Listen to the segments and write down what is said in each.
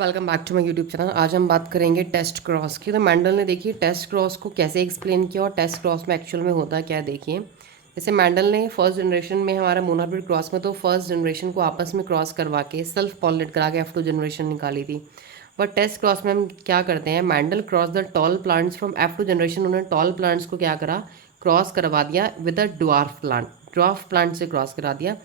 Welcome back to my YouTube channel. आज हम बात करेंगे टेस्ट क्रॉस की। तो मैंडल ने देखिए टेस्ट क्रॉस को कैसे एक्सप्लेन किया और टेस्ट क्रॉस में एक्चुअल में होता क्या है। देखिए जैसे मैंडल ने फर्स्ट जनरेशन में हमारा मोनोहाइब्रिड क्रॉस में तो फर्स्ट जनरेशन को आपस में क्रॉस करवा के सेल्फ पॉलिनेट करा के F2 जनरेशन निकाली थी। बट टेस्ट क्रॉस में हम क्या करते हैं, Mendel cross the tall plants from F2 generation. उन्होंने टॉल प्लांट्स को क्या करा, क्रॉस करवा दिया with a dwarf plant, dwarf plant से क्रॉस करा दिया।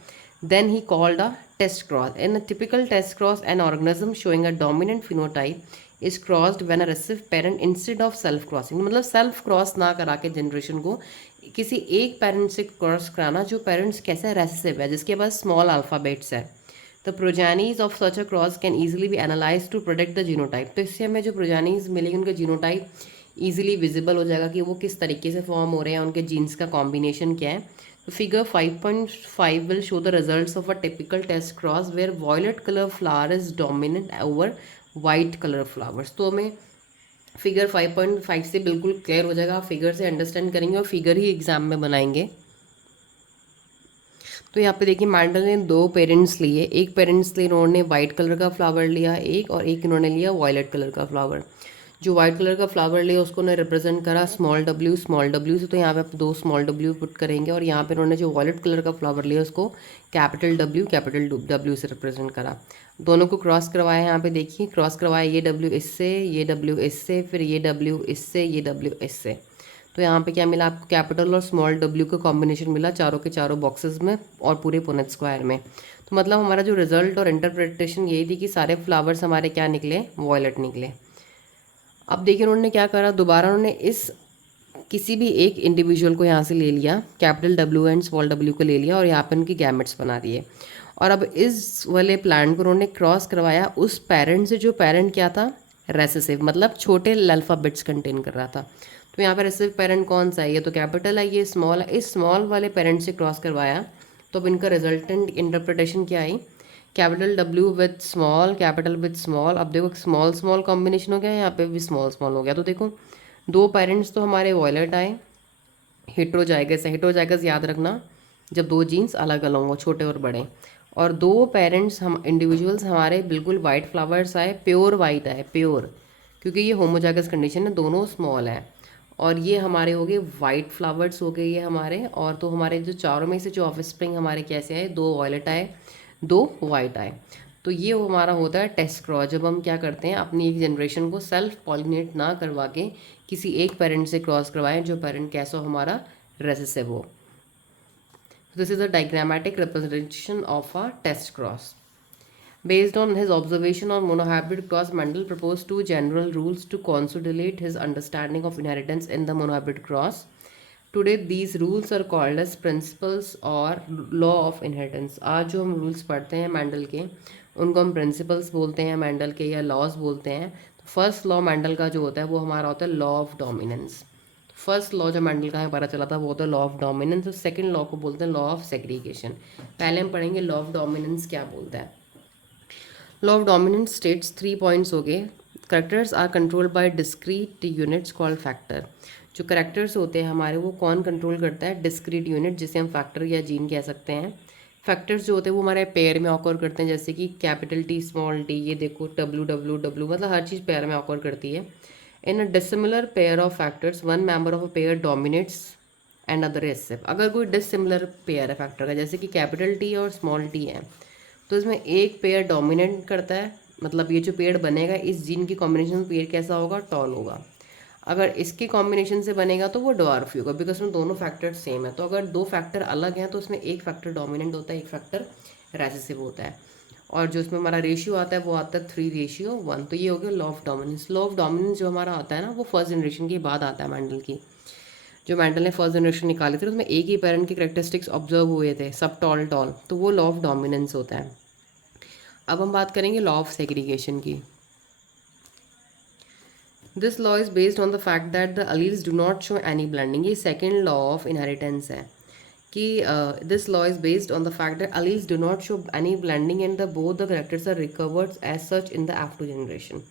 Then he called a test cross. In a typical test cross, an organism showing a dominant phenotype is crossed when a recessive parent instead of self crossing, मतलब self cross ना करा के generation को किसी एक parent से cross कराना जो पेरेंट्स कैसे रेसेसिव है, जिसके पास स्मॉल अल्फ़ाबेट्स है। The progenies of such a cross can easily be analyse to protect the genotype. तो इससे हमें जो प्रोजेनीज मिलेगी उनका जीनोटाइप ईजिली विजिबल हो जाएगा कि वो किस तरीके से फॉर्म हो रहे हैं, उनके जीन्स का कॉम्बिनेशन क्या है। Figure 5.5 will show the results of a typical test cross where violet color flower is dominant over white color flowers। तो हमें फिगर 5.5 से बिल्कुल क्लियर हो जाएगा, आप फिगर से अंडरस्टैंड करेंगे और फिगर ही एग्जाम में बनाएंगे। तो यहाँ पे देखिए मैंडल ने दो पेरेंट्स लिए, एक पेरेंट्स लिए इन्होंने वाइट कलर का फ्लावर लिया एक, और एक इन्होंने लिया वॉयलेट कलर का फ्लावर। जो वाइट कलर का फ्लावर लिया उसको उन्होंने रिप्रेजेंट करा स्मॉल डब्ल्यू से। तो यहाँ पे आप दो स्मॉल डब्ल्यू पुट करेंगे, और यहाँ पे उन्होंने जो वॉयलेट कलर का फ्लावर लिया उसको कैपिटल डब्ल्यू से रिप्रेजेंट करा। दोनों को क्रॉस करवाया, यहाँ पे देखिए क्रॉस करवाया, ये डब्ल्यू इससे, ये डब्ल्यू इससे, फिर ये डब्ल्यू इससे, ये डब्ल्यू इससे। तो यहाँ पे क्या मिला आपको, कैपिटल और स्मॉल डब्ल्यू का कॉम्बिनेशन मिला चारों के चारों बॉक्सेस में और पूरे पुनेट स्क्वायर में। तो मतलब हमारा जो रिजल्ट और इंटरप्रिटेशन यही थी कि सारे फ्लावर्स हमारे क्या निकले, वॉयलेट निकले। अब देखिए उन्होंने क्या करा, दोबारा उन्होंने इस किसी भी एक इंडिविजुअल को यहाँ से ले लिया, capital W and small W को ले लिया और यहाँ पे उनकी गैमेट्स बना दिए। और अब इस वाले प्लांट को उन्होंने क्रॉस करवाया उस पेरेंट से जो पेरेंट क्या था, रेसेसिव, मतलब छोटे अल्फाबेट्स कंटेन कर रहा था। तो यहाँ पर रेसेसिव पेरेंट कौन सा है, ये तो कैपिटल है, ये स्मॉल है। इस स्मॉल वाले पेरेंट से क्रॉस करवाया तो अब इनका रिजल्टेंट इंटरप्रिटेशन क्या आई, capital W with small, capital with small. अब देखो स्मॉल स्मॉल कॉम्बिनेशन हो गया, यहाँ पे भी स्मॉल स्मॉल हो गया। तो देखो दो पेरेंट्स तो हमारे वॉयलेट आए, हेट्रोजाइगस है, हेट्रोजाइगस याद रखना जब दो जीन्स अलग अलग हों, छोटे और बड़े। और दो पेरेंट्स हम इंडिविजुअल्स हमारे बिल्कुल वाइट फ्लावर्स आए, प्योर वाइट आए, प्योर, क्योंकि ये होमोजाइगस कंडीशन है, दोनों स्मॉल है। और ये हमारे हो गए वाइट फ्लावर्स हो गए ये हमारे। और तो हमारे जो चारों में से जो ऑफस्प्रिंग हमारे कैसे आए, दो वॉयलेट आए, दो वाइट आए। तो ये हमारा होता है टेस्ट क्रॉस, जब हम क्या करते हैं अपनी एक जनरेशन को सेल्फ पॉलिनेट ना करवा के किसी एक पेरेंट से क्रॉस करवाएं जो पेरेंट कैसा हो, हमारा रेसेसिव हो। This is a diagrammatic representation of a test cross. Based on his observation on monohybrid cross, Mendel proposed two general rules to consolidate his understanding of inheritance in the monohybrid cross. Today, these rules are called as principles or law of inheritance. आज जो हम rules पढ़ते हैं Mendel के, उनको हम principles बोलते हैं मैंडल के, या लॉज बोलते हैं। तो फर्स्ट लॉ मैंडल का जो होता है वो हमारा होता है law of dominance. First law जो मैंडल का है पता चला था वो होता है लॉ ऑफ डोमिनेंस, और सेकंड लॉ को बोलते हैं लॉ ऑफ सेग्रीगेशन। पहले हम पढ़ेंगे लॉ ऑफ डोमिनेंस क्या बोलता है। Law of dominance states 3 points हो गए। Characters are controlled by discrete units called factor. जो करेक्टर्स होते हैं हमारे वो कौन कंट्रोल करता है, डिस्क्रीट यूनिट, जिसे हम फैक्टर या जीन कह सकते हैं। फैक्टर्स जो होते हैं वो हमारे पेयर में ऑकर करते हैं, जैसे कि कैपिटल टी स्मॉल टी, ये देखो डब्ल्यू डब्ल्यू डब्ल्यू, मतलब हर चीज़ पेयर में ऑकर करती है। In a dissimilar pair of factors one member of a pair dominates and other recessive. अगर कोई डिसिमिलर पेयर है फैक्टर का, जैसे कि कैपिटल टी और स्मॉल टी है, तो इसमें एक पेयर डोमिनेट करता है, मतलब ये जो पेयर बनेगा इस जीन की कॉम्बिनेशन में पेयर कैसा होगा, टॉल होगा। अगर इसके कॉम्बिनेशन से बनेगा तो वो डॉर्फ होगा, बिकॉज में दोनों फैक्टर सेम है। तो अगर दो फैक्टर अलग हैं तो उसमें एक फैक्टर डोमिनेंट होता है, एक फैक्टर रेसेसिव होता है। और जो इसमें हमारा रेशियो आता है वो आता है 3:1। तो ये हो गया law of dominance. Law of dominance जो हमारा आता है ना, वो फर्स्ट जनरेशन के बाद आता है मैंडल की। जो मैंडल ने फर्स्ट जनरेशन निकाली थी उसमें एक ही पेरेंट के करेक्टरिस्टिक्स ऑब्जर्व हुए थे, सब टॉल टॉल, तो वो लॉ ऑफ डोमिनेंस होता है। अब हम बात करेंगे लॉ ऑफ सेग्रीगेशन की। This law is based on the fact that the alleles do not show any blending. ये सेकेंड लॉ ऑफ इनहेरिटेंस है कि this law is based on the fact that alleles do not show any blending and the both the characters are recovered as such in the F2 generation.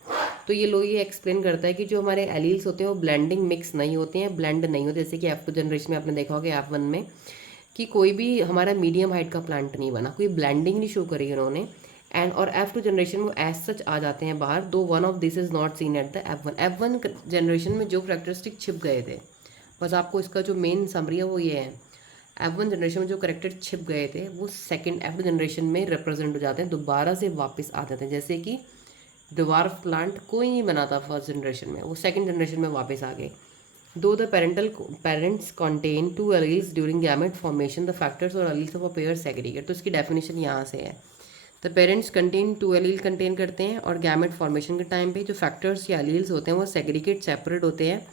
तो ये लो ये explain करता है कि जो हमारे एलील्स होते हैं वो ब्लेंडिंग मिक्स नहीं होते हैं, ब्लेंड नहीं होते, जैसे कि F2 जनरेशन में आपने देखा होगा F1 में कि कोई भी हमारा मीडियम हाइट का प्लांट नहीं बना, कोई ब्लेंडिंग नहीं शो करी उन्होंने। एंड और F2 जनरेशन में एज सच आ जाते हैं बाहर, दो one of this is not seen at the F1 generation में जो करेक्टरिस्टिक छिप गए थे, बस आपको इसका जो मेन समरी है वो ये है, F1 जनरेशन में जो करेक्टर छिप गए थे वो सेकंड F2 जनरेशन में रिप्रेजेंट हो जाते हैं, दोबारा से वापस आ जाते हैं। जैसे कि ड्वार्फ प्लांट कोई नहीं बनाता फर्स्ट जनरेशन में, वो सेकंड जनरेशन में वापस आ गए। दो the parents contain two alleles during gamete formation the factors और alleles of a pair segregate. तो इसकी डेफिनेशन यहाँ से है, the parents contain two allele contain करते हैं और गैमेट फॉर्मेशन के टाइम पे जो फैक्टर्स या एलील्स होते हैं वो सेग्रीगेट सेपरेट होते हैं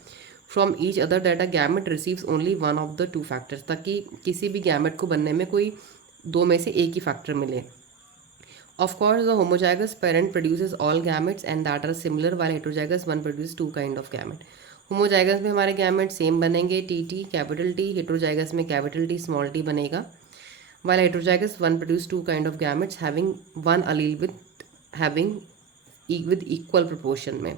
from each other that a gamete receives only one of the two factors, ताकि किसी भी गैमेट को बनने में कोई दो में से एक ही फैक्टर मिले। Of course, the homozygous parent produces all gametes and that are similar, while heterozygous one produces two kind of gamete. Homozygous में हमारे गैमेट सेम बनेंगे, टी कैपिटल टी, हेट्रोजाइगस में कैपिटल टी स्मॉल टी बनेगा। while heterozygous one produce two kind of gametes having one allele with equal proportion में।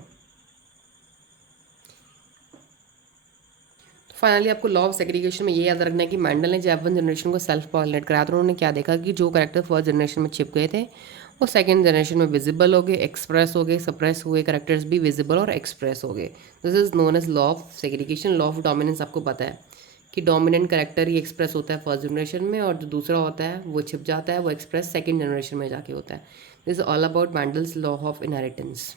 Finally आपको law of segregation में ये याद रखना है कि मैंडल ने जब F1 जनरेशन को सेल्फ पॉलिनेट कराया तो उन्होंने क्या देखा कि जो करेक्टर फर्स्ट जनरेशन में छिप गए थे वो सेकंड जनरेशन में विजिबल हो गए, एक्सप्रेस हो गए, सप्रेस हुए करेक्टर्स भी विजिबल और एक्सप्रेस हो गए। This is known as law of segregation. Law of dominance आपको पता है कि डोमिनेंट करेक्टर ही एक्सप्रेस होता है फर्स्ट जनरेशन में और जो दूसरा होता है वो छिप जाता है, वो एक्सप्रेस सेकेंड जनरेशन में जाके होता है। This is all about Mendel's law of inheritance.